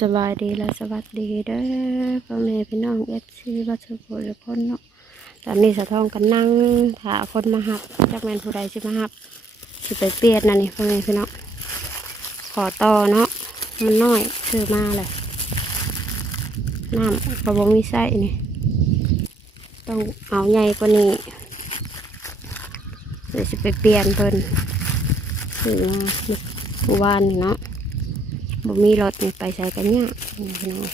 สบายดีและสวัสดีเด้อพ่อแม่พี่น้องเอฟซีบัสบุทุกคนเนาะตอนนี้สะท้องกันนั่งถาคนมาหับจักแมนผู้ใดสิมาหับสิไปเปลี่ยนนั่นนี่พ่อแม่พี่น้องขอต่อเนาะมันน้อยซื้อมาเลยน้ำกระบองมีไส้นี่ต้องเอาใหญ่กว่านี้เดี๋ยวสิไปเปลี่ยนเพิ่นซื้อมาเมื่อวานเนาะ บ่มีรถนี่ไปใส่กันเนี่ยนี่พี่น้อง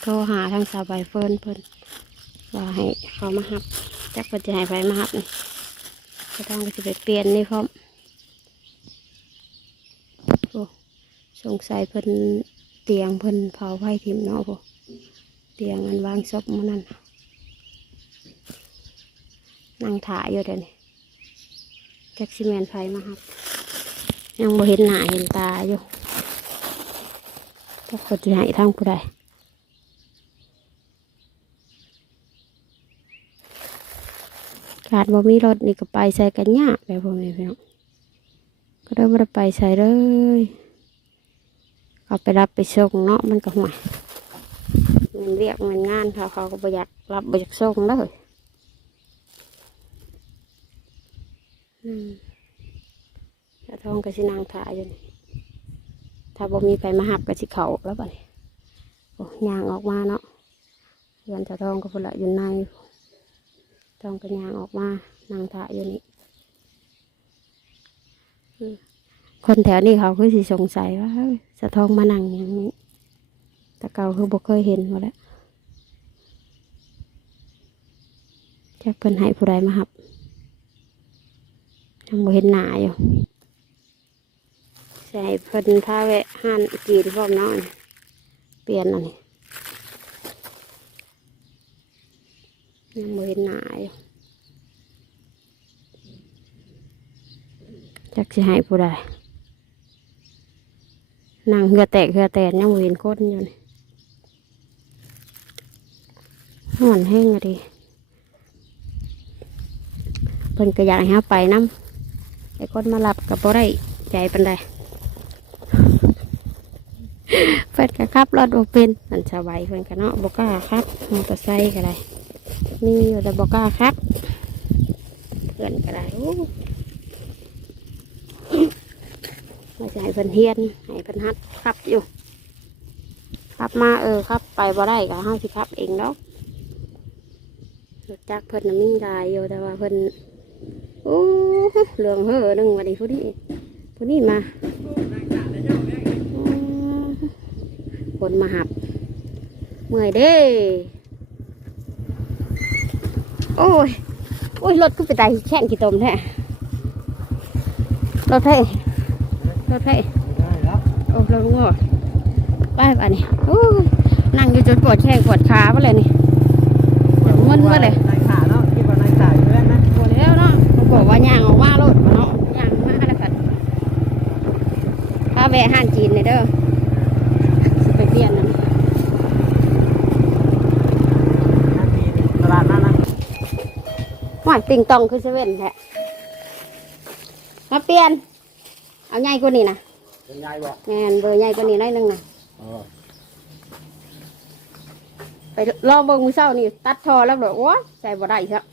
โทรหาทางสาวใบเฟิร์นเพิ่นว่าให้เขามาหับจักเพิ่นจะให้ไปมาหับนี่ก็ต้องก็จะไปเปลี่ยนนี่พร้อมโอ้สงสัยเพิ่นเตียงเพิ่นเผาไฟทิมเนาะพวกเตียงอันวางศพมันนั่นนั่งถ่ายอยู่เดี๋ยวนี้จักซิแมนไฟมาหับ ยังบ่เห็นหน้าเห็นตาอยู่ถ้าคนที่ให้ทางผู้ใดขาดบ่มีรถนี่ก็ไปใส่กันยากเลยพ่อแม่พี่น้องก็ได้บ่ได้ไปใส่เลยเอาไปรับไปส่งเนาะมันก็ห่วยมันเรียกมันงานเขาเขาก็บ่อยากรับบ่อยากส่งเลยอืม ถ้าท้องก็สินางถ่ายอยู่นี่ถ้าบ่มีไปมาหับก็สิเขาแล้วบ่เนี่ยโอ้ยางออกมาเนาะเพื่อนตาทองก็พุ่นละอยู่ในทองก็ยางออกมานางถ่ายอยู่นี่คนแถวนี้เขาคือสิสงสัยว่าสะทองมานั่งอย่างนี้แต่เก่าคือบ่เคยเห็นมาแล้วจากเพิ่นให้ผู้ใดมาหับยังบ่เห็นหน้าอยู่ ใส่เพิ่นพาแวะห้านกินพร้อมนาะนี่เปลี่ยนอันนี้ยังบ่เห็นหนาอยู่จักสิให้ผู้ใดนั่งเหือแตกเหือแตนยังบ่เห็นคนอยู่นี่หอนแห้งอะดิเพิ่นก็อยากให้ไปน้ำไอ้คนมาหลับกับบ่ได้ใจปันใด เพิ่นก็ขับรถบ่เป็นนั่นสบายเพิ่นก็เนาะบ่กล้าครับมอเตอร์ไซค์ก็ได้มีอยู่แต่บ่กล้าครับเพื่อนก็ได้โอ้มาจะให้เพิ่นเฮียนให้เพิ่นฮัดขับอยู่ขับมาเออขับไปบ่ได้ก็เฮาสิขับเองเนาะรถจักเพิ่นน่ะมีหลายอยู่แต่ว่าเพิ่นโอ้เรื่องเฮ้อนึงว่าดิผู้นี้ผู้นี้มา ค นมาหับ เมื่อยเด้ โอ้ย โอ้ย รถก็ไปไตแข่งกี่ตมแท้รถเพ่รถเพ่ได้โอ้รถงอไปป่ะนี่โอ้ยนั่งอยู่จนปวดแข้งปวดขาไปเลยนี่มึนมาเลยนายขาเนาะคิดว่านายขาอยู่แล้วนะปวดแล้วเนาะเขาบอกว่าย่างออกมาโลดมาเนาะย่างมาแล้วกันพาแวะห้านจีนเลยเด้อสิไปเปลี่ยนนั่น นาทีนี่ตลาดนั่นนะ ว่ายติงตองคือเซเว่นแท้มาเปลี่ยน เอาใหญ่กว่านี้นะเป็นไงบ่แมนเบอร์ใหญ่กว่านี้หน้อยหนึงนะอ๋อไปลองเบิ่งมือเช้านี่ ตัดทอแล้วเดี๋ยวโอ้ยใส่บ่ได้อีกครับ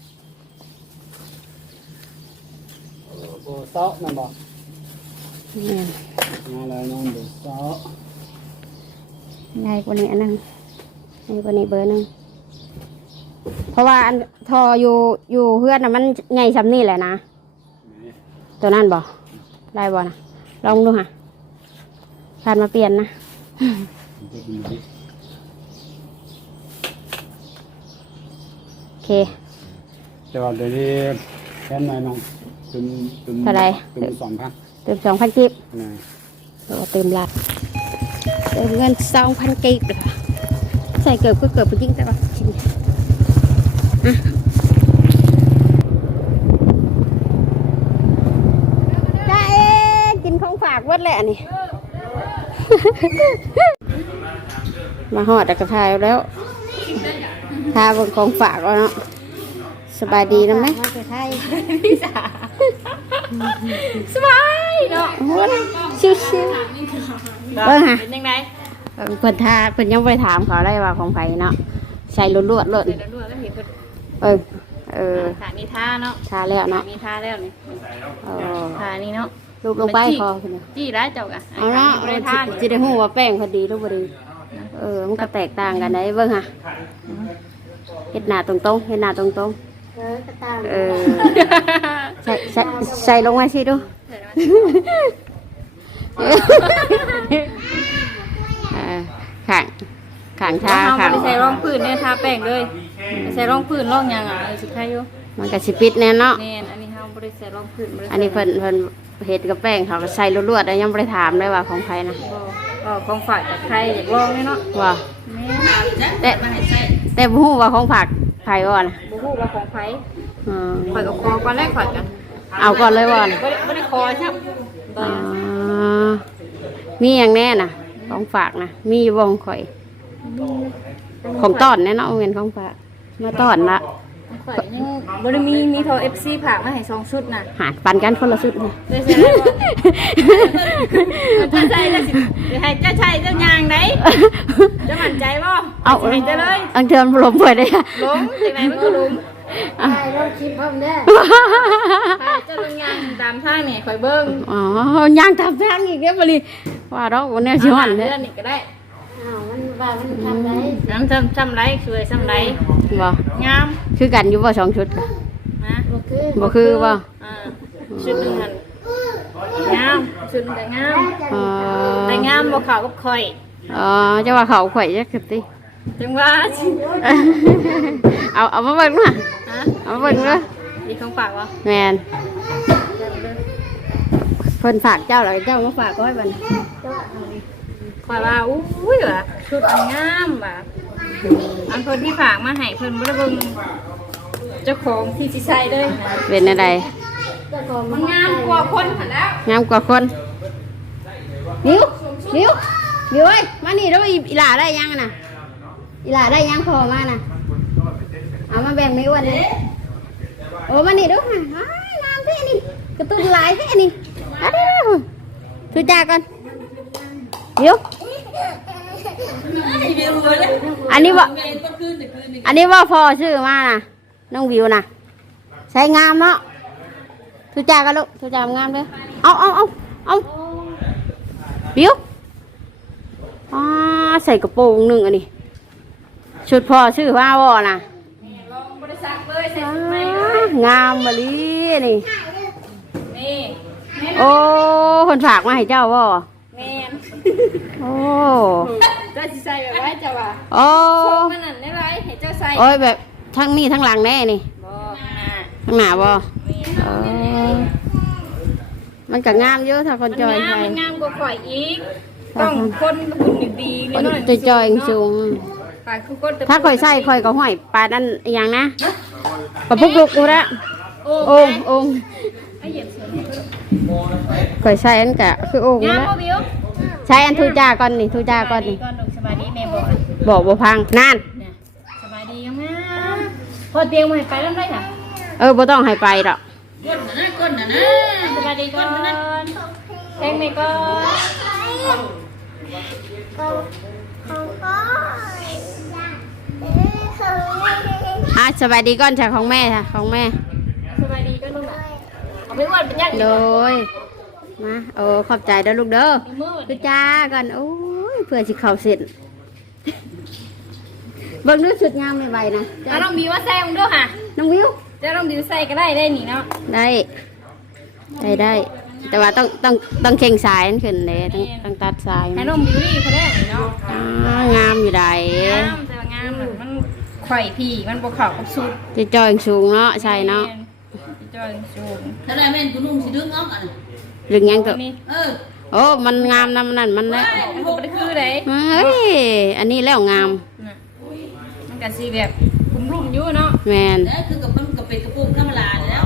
โบโซะนั่นบ่แม่นมาแล้วน้องโบโซะใหญ่กว่านี้อันหนึงใหญ่กว่านี้เบอร์หนึง เพราะว่าอันทออยู่อยู่เพื่อนน่ะมันใหญ่ซ้ำนี่แหละนะนี่ตัวนั้นบ่ได้บ่นะลองดูค่ะผ่านมาเปลี่ยนนะมันจะดีดิโอเคแต่ว่าเดี๋ยวนี้แค่ไหนน้องตึมตึมเท่าไหร่ ตึมสองพันเติมสองพันกิบนะหรือว่าเติมหลักเติมเงินสองพันกิบเลยค่ะใส่เกือบก็เกือบไปจริงแต่ว่าชิ้นอะ จ้าเอ๊ะกินของฝากเวิดแหละนี่ มาหอดแต่กระทายแล้วทาบนของฝากแล้วเนาะสบายดีนะไหมมาไทยสบายเนาะชิวๆเบิ่งหะเป็นยังไงเบิ่งเพิ่นทาเพิ่นยังบ่ได้ถามเขาได้ว่าของไผเนาะใส่ลวดๆโลดเดี๋ยวเราดูแล้วเห็น เพิ่นเออเออขานี่ท่าเนาะทาแล้วขาเนาะนี่ท่าแล้วนี่เออขานี่เนาะลูบลงไปพอเพิ่นน่ะจี้ได้เจ้าอะเอาละบ่ได้ท่านี่สิได้ฮู้ว่าแป้งพอดีหรือบ่ดี เออมันก็แตกต่างกันได้เบิ่งหะเฮ็ดหน้าตรงๆเฮ็ดหน้าตรงๆเออใส่ใส่ใส่ลงมาสิดูเออขังขังชาถ้าขัเขางไม่ใส่รองพื้นเนี่ยทาแป้งเลยไม่ ใส่รองพื้นรองหยังอะเออสุดท้ายอยู่มันก็สิปิดแน่เนาะแน่นอันนี้เขาไม่ได้ใส่รองพื้นบ่ได้ใส่อันนี้เพิ่นเพิ่นเฮ็ดกับแป้งเขาก็ใส่ลวดๆแล้วยังบ่ได้ถามเลยว่าของใครนะบ่ก็ของฝากจากใครอยากลองเลยเนาะว่าแม่แต่แต่บ่ฮู้ว่าของฝากไผว่านะบ่ฮู้ว่าของไผอืมข่อยก็คอก่อนแรกข่อยกันเอาก่อนเลยว่านะบ่ได้บ่ได้คอใช่ไหมอ๋อมีหยังแน่น่ะ ของฝากนะมีอยู่บ่ของข่อย ของต้อนแน่เนาะเอาเงินของฝาก มาต้อนละข่อยยังบ่ได้มีมีโทร FC ผากมาให้สองชุดน่ะหาปันกันคนละสุดนะได้ใส่ได้บ่จะใส่จะสิให้เจ้าชายเจ้ายางได้จะมั่นใจบ่เอาให้เจ้าเลยอังเทิมลมเปิดได้อะล้มจังไหนมันก็ล้มอะให้เจ้าลงยางตามทางนี่ข่อยเบิ่งอ๋อย่างตามแพงอีกแล้วบริว่าเราวันนี้ชิวันเดืเนี่ยอ นนี่ก็ได้น้ำทำทำไรสวยทำไรบ่งามคือกันอยู่บ่สองชุดกะนะบ่คือบ่อ่าชุดหนึ่งหันงามชุดหนึ่งแต่งามเออแต่งามบ่ขาวกับข่อยเออจะว่าเขาข่อยจักสิติจังว่าสิเอาเอามาเบิ่งมาฮะเอามาเบิ่งเด้อดีของฝากวะแม่นเพิ่นฝากเจ้าแล้วเจ้ามาฝากก็ให้บัดน ข่อยว่าอุ้ยว่ะชุดอันงามว่ะอันเพิ่นที่ฝากมาให้เพิ่นบ่ได้เบิ่งเจ้าของที่สิใส่เลยนะเป็นอะไรมันงามกว่าคนหั่นแล้วงามกว่าคนนิ้วนิ้วนิ้วเอ้ยมานี่แล้วอีอีหลาได้ยังอะน่ะอีหลาได้ยังพอมาน่ะเอามาแบ่งไม่อ้วนเลยโอ้มานี่ดูค่ะอ้ายงามแท้นี่กระตุ้นหลายแท้นี่เอาเดี๋ยวๆทุจากก่อนนิ้ว อันนี้ว่าอันนี้ว่าพอชื่อมาน่ะน้องวิวน่ะ ใช้งามเนาะทุจากัลูกทุจากงามเลยเอาเอาเอาเอาบิวอ่าใส่กระโปรงหนึ่งอันนี้ชุดพ่อชื่อว่าวอน่ะลองบริษัทเลยใส่อ่าชุดใหม่เลยงามมะลินี่นี่ โอ้คนฝากมาให้เจ้าวอแม่น โอ้เจ้าสิใส่แบบว่าจะว่าโอ้โชว์มันนั่นได้ไรให้เจ้าใส่โอ้ยแบบทั้งนี้ทั้งหลังแน่นี่บ่นะทั้งหน้าบ่แม่นเออมันก็งามเยอะถ้าคนมันจอยงามใส่มันงามกว่าข่อยอีก ต้องคนหุ่นดีๆคนหน่อยจอยจอยๆสูงปากคือคนถ้าคอยใส่คอยก็ห้อยปลานั่นอหย่างนะปลาพุกลุกดูละโอ้โอ่งโอ่งไอ้เหยียบเสือคอยใส่อันกะคือโอ่งงามละบ่บิว ใช้อันทูจาก่อนนี่ทูจาก่อนนี่ก่อนดอกสบายดีแม่บอกบอกบ่พังนั่นเนี่ยสบายดีงามๆพอเตียงมาให้ไปแล้วได้ค่ะเออบ่ต้องให้ไปดอกก้นนะก้นนะนะสบายดีก้นนะเพลงไม่ก้นอะสบายดีก่อนจากของแม่ค่ะของแม่สบายดีก้นลูกอะเอาไปอ้วนเป็นยังโดย มาโอ้ขอบใจเด้อลูกเด้อมีมือทูจาก่อนโอ้ยเพื่อสิเข้าเสร็จเบิ่งดูชุดงามไม่ไหวนะเอาลองบิวว่าใส่มึงด้วยค่ะน้องวิวจะลองบิวใส่ก็ได้ได้นี่เนาะได้ได้ได้ แต่ว่าต้องต้องต้องเข่งสายนั่นขึ้นเลยต้องต้องตัดสายให้มันลองบิวนี่เขาได้นี่เนาะอ่างามอยู่ใดงามแต่ว่างามน่ะมันไข่พี่มันบวเขากับสุดจะจอยสูงเนาะใช่เนาะจอยสูงแล้วได้แม่นกูนุ่งสิดึงเอากัน หรือยังตัวนี่เออโอ้ มันงามนะมันนั่นมันแล้วมันก็บ่ได้คือเลยเฮ้ยอันนี้แล้วงามน่ะมันก็สิแบบคุ้มรุ่มอยู่เนาะแมนแล้วคือกับมันกับเป็นกระโปรงธรรมดาแล้ว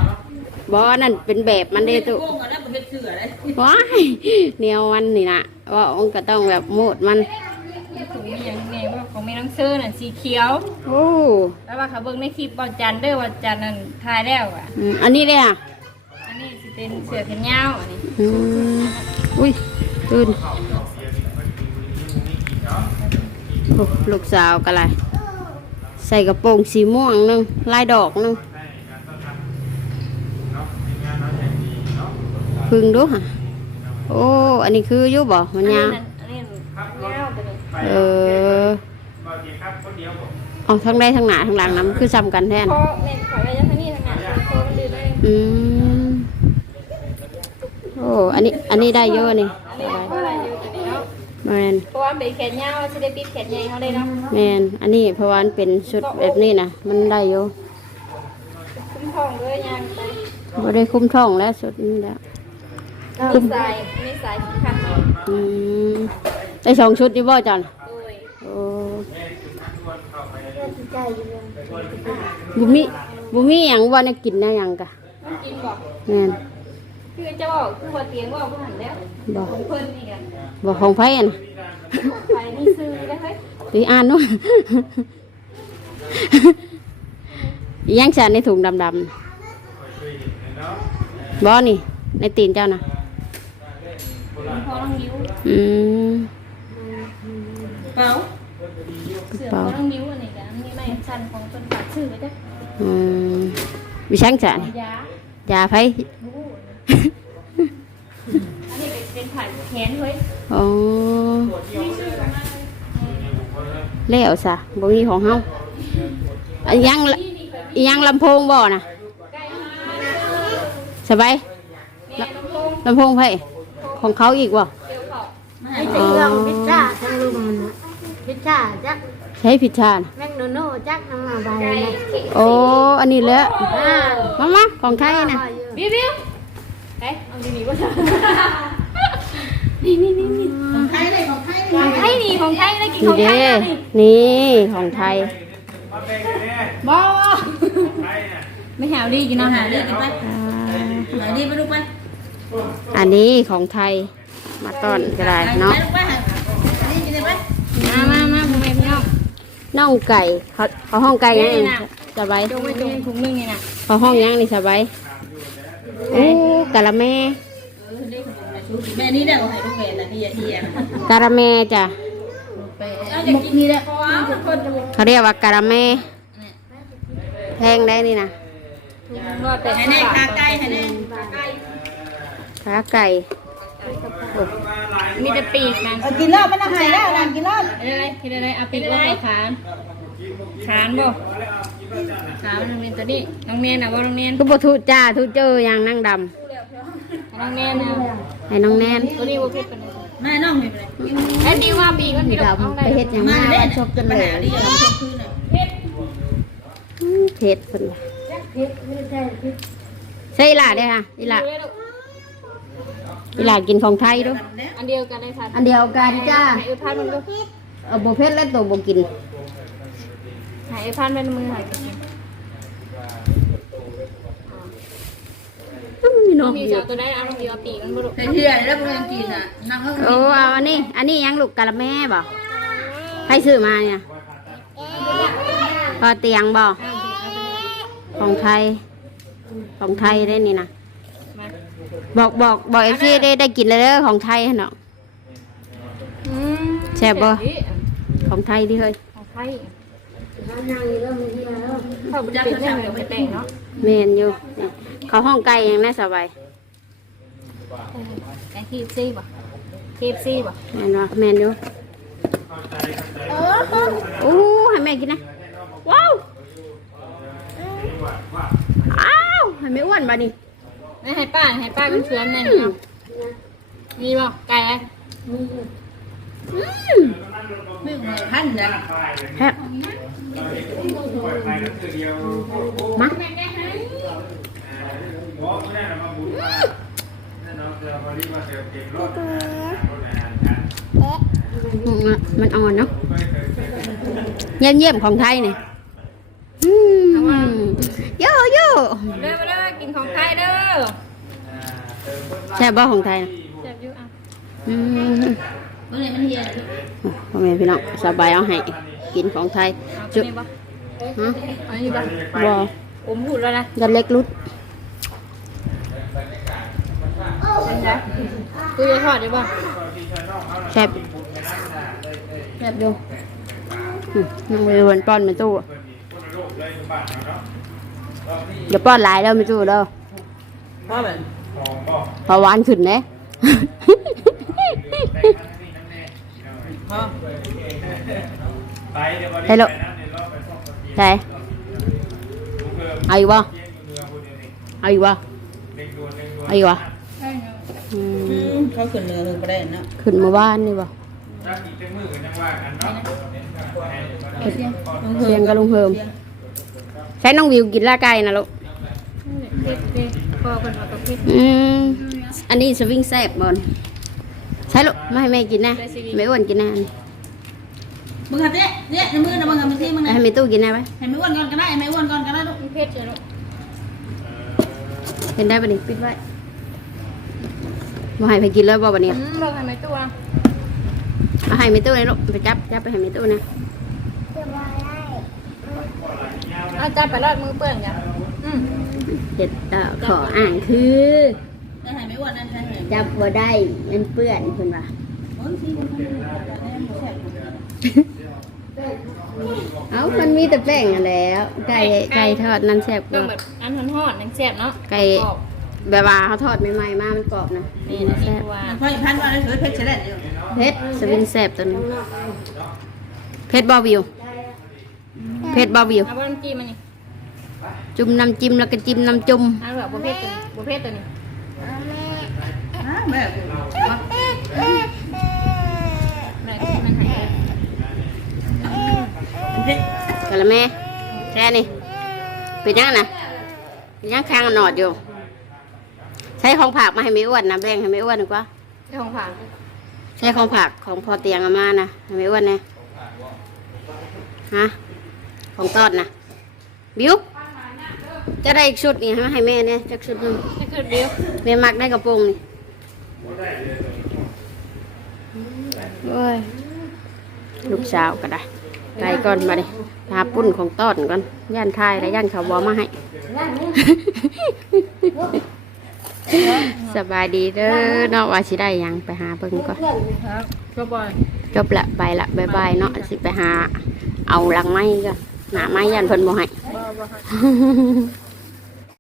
บอนั่นเป็นแบบมันเป็เด้นกระตุโปรงแล้วมันเป็นเสือเลยว้ายเนียวมันนี่นะว่ามันก็ต้องแบบโมดมันถุงมีอย่างไงว่าของแม่น้องเซอร์น่ะสีเขียว โอ้แล้วว่าเขาเบิ่งในคลิปบอลจันเด้อว่าจันนั่นทายแล้วอะอืมอันนี้เลยอะอันนี้ สิเป็นเสือแขนยาวอันนี้อืมอุ้ยตื่นอ้ลูกสาวก็ไรใส่กระโปรงสีม่วงหนึงลายดอกหนึงพึ่งดูฮะโอ้อันนี้คืออยู่บ่มันยาวอันนี้ยาวไปเลยเออเอาทั้งได้ทั้งหน้าทั้งหลังน้ำคือซ้ำกันแทนพอเน่นขอยไปยังทางนี้ทางนั้นโคมันดื้อได้ อืมโอ้อันนี้ อันนี้ได้เยอะนี่อันนี้เพราะอะไรอยู่อันนี้เนาะแมนเพราะว่าเป็นแขนยาวสิได้ปิดแขนใหญ่เขาได้เนาะแมนอันนี้เพราะว่ามันเป็นชุดแบบนี้นะมันได้เยอะคุ้มครองเลยยางไปบ่ได้คุ้มท้องแล้วชุดนี้แล้วมีสายมีสายที่คันเนาะอืมได้สองชุดนี่บ่จันโดยโอ้บุมีบุมีหยังว่าในกินนะหยังกะต้องกินบอกแม่น คือจะบอกคือว่าเตียงว่าผู้หันแล้วบ่ของเพิ่นนี่กันบ่ของไผอะนะไปนี่ซื้อได้ไหมไปอ่านเนาะอีหยังฉันในถุงดำๆบ่นี่ ในตีนเจ้านะพอต้องนิ้วอืมเปล่าเสือพอต้องนิ้วอันนี้กันนี่ไม่สั้นของเพิ่นฝากซื้อไว้จ้ะอืมวิชังจันยายาไผรู้ อันนี้เป็นเป็นผ่านแขนเว้ยอ๋อมีชื่อของมันแล้วซะบ่มีของเฮาอันยังละอีหยังลำโพงบ่น่ะใกล้มาสบายแม่น้องพงลำโพงไผของเขาอีกบ่เดี๋ยวเขาไม่ใช่เรื่องพิซซ่าทั้งลุมมันนะพิซซ่าจักใช้ผิดชาญแมคโดนัลด์จักน้ำมาใบไก่นะเข่งโอ้อันนี้แหละอ่ามามาของไทยนะบิวบิว เอ้ยเอาดีๆว่านี่นี่นี่นี่ของไทยเลยของไทยเลยของไทยนี่ของไทยได้กินนี่ของไทเด้ยนี่นี่ของไทยบ่ไม่หาวดีกินเอาอาหาหารเรื่เลอยงกันไปอ่าหาดีไปลูกไปอันนี้ของไทยมาต้อนก็ได้เนาะไปลูกไปหาอันนี้กินได้ไปมามามาพ่อแม่พี่น้องน่องไก่เขาเขาห้องไก่ยังนี่น่ะสบายจงไว้จงถุงนึงนี่น่ะเขาห้องยังนี่สบาย โอ้กะละแม่เออเด็กแม่นี่ได้เอาให้ลูกแม่น่ะที่อย่าที่อย่ากะละแม่จ้ะไปเอาจะกินนี่แหละเพราะว่าทุกคนจะบอกเขาเรียกว่ากะละแม่แพงได้นี่นะรอแต่ให้แน่ขาไก่ให้แน่ขาไก่โอ้มีแต่ปีกนะกินรอบมันหายแล้วนางกินรอบอะไรกินอะไรเอาปีกว่าขานขานบ่ ขานโรงเรียนตัวนี้โรงเรียนน่ะว่าโรงเรียนคือบ่ทูจ้าทูเจออย่างนั่งดโรงเรียนน่ะำให้น้องแนนตัวนี้ว่าพูดเป็นอะไรแม่น้องไม่เป็นไรไอ้ดีว่าปีกมันนี่พี่ดอกดำไปเฮ็ดหยังมามาเล่ว่านชกจนปัญเหลหาวดีเราชมคืนน่ะอืมเผ็ดเพิ่นว่ะใช่อีหล่าเด้อค่ะอีหล่าอีหล่ากินของไทยเดูอันเดียวกันเลยค่ะอันเดียวกันจ้าหายพันมันก็ เอาบ่เผ็ดแล้วตัวบ่กิน หายพันเป็นมือหายอื้อมีน้องมีอเจ้ายู่ตัวได้เอาลงเดียวปีกมันบุรุษเป็นเที่ยแล้วพวกนั้นกินอะนั่งเขาโอ้เอาอันนี้ อันนี้ยังลูกกะละแม่บ่ใครซื้อมาเนี่ยพอเตียงบ่ของไทย ของไทยได้นี่นะมาบอกบอกบอกเอฟซีได้ได้กินแล้วเด้อของไทยหั่นเนาะอืมแซ่บบ่ ของไทยดิเฮ้ยของไทย นั่งอยู่แล้วมีที่แล้วเขาบุจะเป็นเรื่องเดียวกันแต่งเนาะแม่นอยู่นี่เขาห้องไก่ยังน่าสบายไอ้ทีซีบ่ทีซีบ่แม่นว่าแม่นอยู่โอ้ให้แม่กินนะว้าวอ้าวให้แม่อ้วนบ่นี่ไม่ให้ป้าให้ป้าเป็นเชื้อนั่นเนาะมีบ่ไก่อะไรอืมไม่เหมือนพันจ้ะแฮะ มาอืมมันอ่อนเนาะเยี่ยมเยี่ยมๆของไทยนี่อืมโย่โย่เด้อมาเด้อกินของไทยเด้อแซ่บบ่ของไทยนะเจ็บอยู่อะอืมเมื่อไหร่มันเที่ยพ่อแม่พี่น้องสบายเอาให้ กินของไทยเอาจุตัวนี้บ่ฮะเอาอันนี้บ่บ่ผมพูดแล้วนะยันเล็กรุดเป็นไงกูจะทอดได้บ่แซ่บแซ่บอยู่อืมน้องวิวมันป้อนไม่ตู้เดี๋ยวป้อนหลายแล้วไม่ตู้เด้อพ่อแบบพอหวานขึ้นเด้พ่อ ใช่ลูกใช่เอาอีกบ่เอาอีกบ่เอาอีกบ่อืมเขาขึ้นเรือลงไปได้เนาะขึ้นมาบ้านนี่บ่เสียงก็ลุงเพิ่มใช้น้องวิวกินลาไก่นะลูกเด็ดเด็ดพอคนมาตกพิษอืมอันนี้สวิงแซ่บบอลใช่ลูกไม่ให้แม่กินนะไม่อ้วนกินนะอันนี้ มึงหัดเนี่ยเนี่ยในมือนะมึงหัดมือที่มึงนะให้แม่ตู้กินได้ไหมให้ไม่อ้วนก่อนก็ได้ให้ไม่อ้วนก่อนก็ได้ลูกเพชรเลยลูกเป็นได้ปะนี่ปิดไว้มาให้ไปกินเลยบ่ปะเนี่ยอืมบอกให้ไหมตัวมาให้แม่ตู้เลยลูกไปจับจับไปให้แม่ตู้นะเอาจับไปรอดมือเปื้อนจ้ะอืมเด็ดเอ่อขออ่านคือได้ให้ไม่อ้วนนั่นใช่ไหมจับบ่ได้มันเปื้อนเพิ่นว่า เอ้ามันมีแต่แป้งนั่นแหล้ว ไก่ไก่ทอดนั่นแซ่บกต้องว่า แบบอันทอดๆนังแซ่บเนาะไก่กรอบแบบว่าเขาทอดใหม่ๆมามันกรอบนะนี่นี่นี่แซ่บตัวพ่ออีพันว่าได้เถิดเพชรเฉลี่ยอยู่เผ็ดสวิงแซ่บตัวนี้เผ็ดบอวิวเผ็ดบอวิวเอาบ้านจี้มานี่จุ่มน้ำจิ้มแล้วก็จิ้มน้ำจุ่มเอาแบบประเภทตัวนี้ประเภทตัวนี้อ้าวแม่ แม่ที่มันหายไป เพชร กะละแม่แค่นี่เป็นยังนะเป็นยังค้างหนอดอยู่ ใช้ของผักมาให้ไม่อ้วนนะแบ่งให้ไม่อ้วนดีกว่าเจ้าของผ่านใช้ของผักของพอเตียงเอามานะให้ไม่อ้วนนะฮะของตอดนะบิวจะได้อีกชุดนี่ให้ให้แม่เนี่ยจักชุดหนึงนี่คือเดียวแม่มักได้กระโปรงนี่โอ้ยลูกสาวก็ได้ ไปก่อนมาดิทาปุ้นของต้อนก่อนย่านทายและย่านเขาบอมาให้ สบายดีเด้อเนาะว่าสิได้หยังไปหาเบิ่งก่อนครับก็บอยจบละไปละบายบายเนาะสิไปหา เอาหลังไม้ก่อนหน้าไม้ย่านเพิ่นบ่ให้ บ่บ่